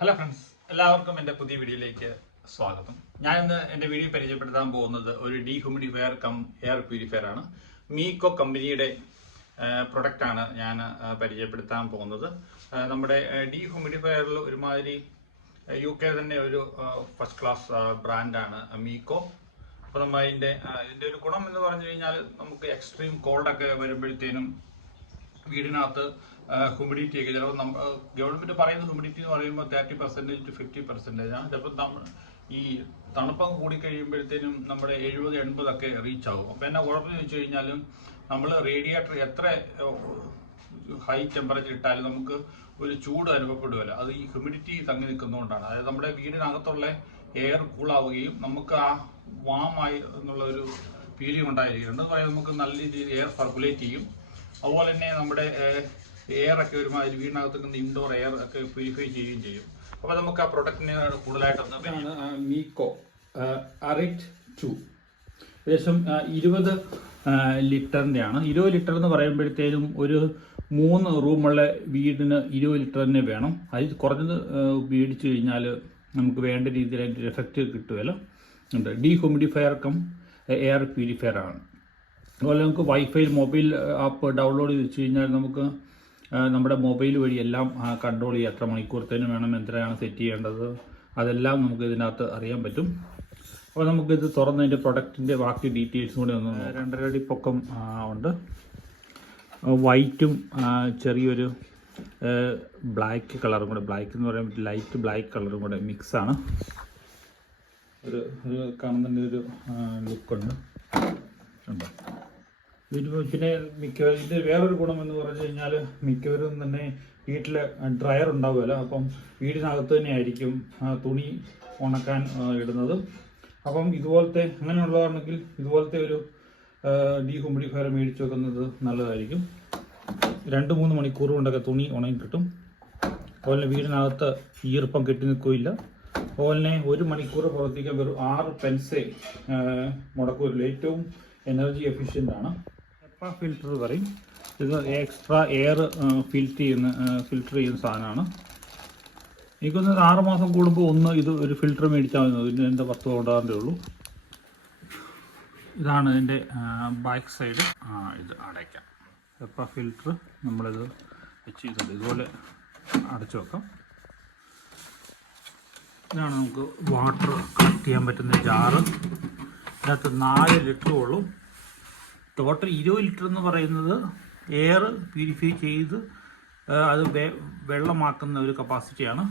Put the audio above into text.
Hello friends എല്ലാവർക്കും എന്റെ പുതിയ വീഡിയോയിലേക്ക് സ്വാഗതം. ഞാൻ ഇന്ന് എന്റെ വീഡിയോ പരിചയപ്പെടുത്താൻ പോകുന്നത് ഒരു ഡീഹ്യൂമിഡിഫയർ കം എയർ പ്യൂരിഫയർ ആണ്. മീക്കോ കമ്പനിയുടെ പ്രൊഡക്റ്റാണ് ഞാൻ പരിചയപ്പെടുത്താൻ പോകുന്നത്. നമ്മുടെ ഡീഹ്യൂമിഡിഫയറിൽ ഒരുമാതിരി യു കെ തന്നെ ഒരു ഫസ്റ്റ് ക്ലാസ് ബ്രാൻഡാണ് മീക്കോ അപ്പോൾ നമ്മൾ അതിന്റെ ഇതിന്റെ ഒരു ഗുണം എന്ന് പറഞ്ഞു കഴിഞ്ഞാൽ നമുക്ക് എക്സ്ട്രീം കോൾഡൊക്കെ വരുമ്പോഴത്തേനും വീടിനകത്ത് ഹ്യൂമിഡിറ്റി ഒക്കെ ചിലപ്പോൾ ഗവൺമെന്റ് പറയുന്ന ഹ്യൂമിഡിറ്റി എന്ന് പറയുമ്പോൾ thirty percentage to fifty percentage ആണ് ചിലപ്പോൾ ഈ തണുപ്പം കൂടി കഴിയുമ്പോഴത്തേനും നമ്മുടെ എഴുപത് എൺപതൊക്കെ റീച്ച് ആകും അപ്പോൾ എന്നാ കുഴപ്പം ചോദിച്ചു കഴിഞ്ഞാലും നമ്മൾ റേഡിയേറ്റർ എത്ര ഹൈ ടെമ്പറേച്ചർ ഇട്ടാലും നമുക്ക് ഒരു ചൂട് അനുഭവപ്പെടുകയില്ല അത് ഈ ഹ്യൂമിഡിറ്റി തങ്ങി നിൽക്കുന്നതുകൊണ്ടാണ് അതായത് നമ്മുടെ വീടിനകത്തുള്ള എയർ കൂളാവുകയും നമുക്ക് ആ വാമായി എന്നുള്ള ഒരു ഫീലിംഗ് ഉണ്ടായിരിക്കും. എന്ന് പറയുന്നത് നമുക്ക് നല്ല രീതിയിൽ എയർ സർക്കുലേറ്റ് ചെയ്യും. അതുപോലെ തന്നെ നമ്മുടെ എയർ ഒക്കെ ഒരുമാതിരി വീടിനകത്ത് നിന്ന് ഇൻഡോർ എയർ ഒക്കെ പ്യൂരിഫൈ ചെയ്യുകയും ചെയ്യും. അപ്പോൾ നമുക്ക് ആ പ്രൊഡക്റ്റിനെ കൂടുതലായിട്ടൊന്ന് ഇതാണ് മീക്കോ അറിറ്റ് ടു ഏകദേശം ഇരുപത് ലിറ്ററിന്റെ ആണ് ഇരുപത് ലിറ്റർ എന്ന് പറയുമ്പോഴത്തേനും ഒരു മൂന്ന് റൂമുള്ള വീടിന് ഇരുപത് ലിറ്റർ തന്നെ വേണം. അതിൽ കുറഞ്ഞത് മേടിച്ചു ഉപയോഗിച്ച് കഴിഞ്ഞാൽ നമുക്ക് വേണ്ട രീതിയിൽ അതിന്റെ എഫക്റ്റ് കിട്ടുമല്ലോ ഉണ്ട്. ഡീഹ്യൂമിഡിഫയർ കം എയർ പ്യൂരിഫയർ ആണ്. അതുപോലെ നമുക്ക് വൈഫൈ മൊബൈൽ ആപ്പ് ഡൗൺലോഡ് ചെയ്ത് വെച്ച് കഴിഞ്ഞാൽ നമുക്ക് നമ്മുടെ മൊബൈൽ വഴി എല്ലാം കൺട്രോൾ ചെയ്യാം. എത്ര മണിക്കൂറത്തേന് വേണം എത്രയാണ് സെറ്റ് ചെയ്യേണ്ടത് അതെല്ലാം നമുക്ക് ഇതിനകത്ത് അറിയാൻ പറ്റും. അപ്പോൾ നമുക്കിത് തുറന്നതിന്റെ പ്രൊഡക്റ്റിന്റെ ബാക്കി ഡീറ്റെയിൽസും കൂടി ഒന്ന് നോക്കാം. രണ്ടര അടി പൊക്കം ഉണ്ട്. വൈറ്റും ചെറിയൊരു ബ്ലാക്ക് കളറും കൂടെ. ബ്ലാക്ക് എന്ന് പറയാൻ പറ്റും ലൈറ്റ് ബ്ലാക്ക് കളറും കൂടെ മിക്സാണ് ഒരു ഒരു കാണുന്നതിന്റെ ഒരു ലുക്കുണ്ട് ഉണ്ടോ. പിന്നെ മിക്ക ഇത് വേറൊരു ഗുണം എന്ന് പറഞ്ഞു കഴിഞ്ഞാൽ മിക്കവരും തന്നെ വീട്ടിൽ ഡ്രയർ ഉണ്ടാവുമല്ലോ. അപ്പം വീടിനകത്ത് തന്നെ ആയിരിക്കും തുണി ഉണക്കാൻ ഇടുന്നത്. അപ്പം ഇതുപോലത്തെ അങ്ങനെയുള്ളതാണെങ്കിൽ ഇതുപോലത്തെ ഒരു ഡീഹ്യൂമിഡിഫയർ മേടിച്ചു വെക്കുന്നത് നല്ലതായിരിക്കും. രണ്ട് മൂന്ന് മണിക്കൂർ കൊണ്ടൊക്കെ തുണി ഉണങ്ങി കിട്ടും. അതുപോലെ വീടിനകത്ത് ഈർപ്പം കെട്ടി നിൽക്കില്ല അതുപോലെ ഒരു മണിക്കൂർ പ്രവർത്തിക്കാൻ വെറും ആറ് പെൻസേ മുടക്കൂരിൽ ഏറ്റവും എനർജി എഫിഷ്യന്റ് ആണ്. എപ്പ ഫിൽറ്റർ പറയും. ഇത് എക്സ്ട്രാ എയർ ഫിൽറ്റർ ചെയ്യുന്ന ഫിൽറ്റർ ചെയ്യുന്ന സാധനമാണ്. എനിക്കൊന്ന് ആറ് മാസം കൂടുമ്പോൾ ഒന്ന് ഇത് ഒരു ഫിൽറ്റർ മേടിച്ചാൽ മതി. ഇതിന് എന്റെ പത്ത് കൊണ്ടാകേ ഉള്ളൂ. ഇതാണ് ഇതിന്റെ ബാക്ക് സൈഡ് ഇത് അടയ്ക്കാം. എപ്പ ഫിൽറ്റർ നമ്മളിത് വെച്ച് ചെയ്തിട്ടുണ്ട് ഇതുപോലെ അടച്ചു വെക്കാം. ഇതാണ് നമുക്ക് വാട്ടർ കളക്ട് ചെയ്യാൻ പറ്റുന്ന ജാറ് ഇതിനകത്ത് നാല് ലിറ്റർ ഉള്ളൂ. ടോട്ടൽ ഇരുപത് ലിറ്റർ എന്ന് പറയുന്നത് എയർ പ്യൂരിഫൈ ചെയ്ത് അത് വെള്ളമാക്കുന്ന ഒരു കപ്പാസിറ്റിയാണ്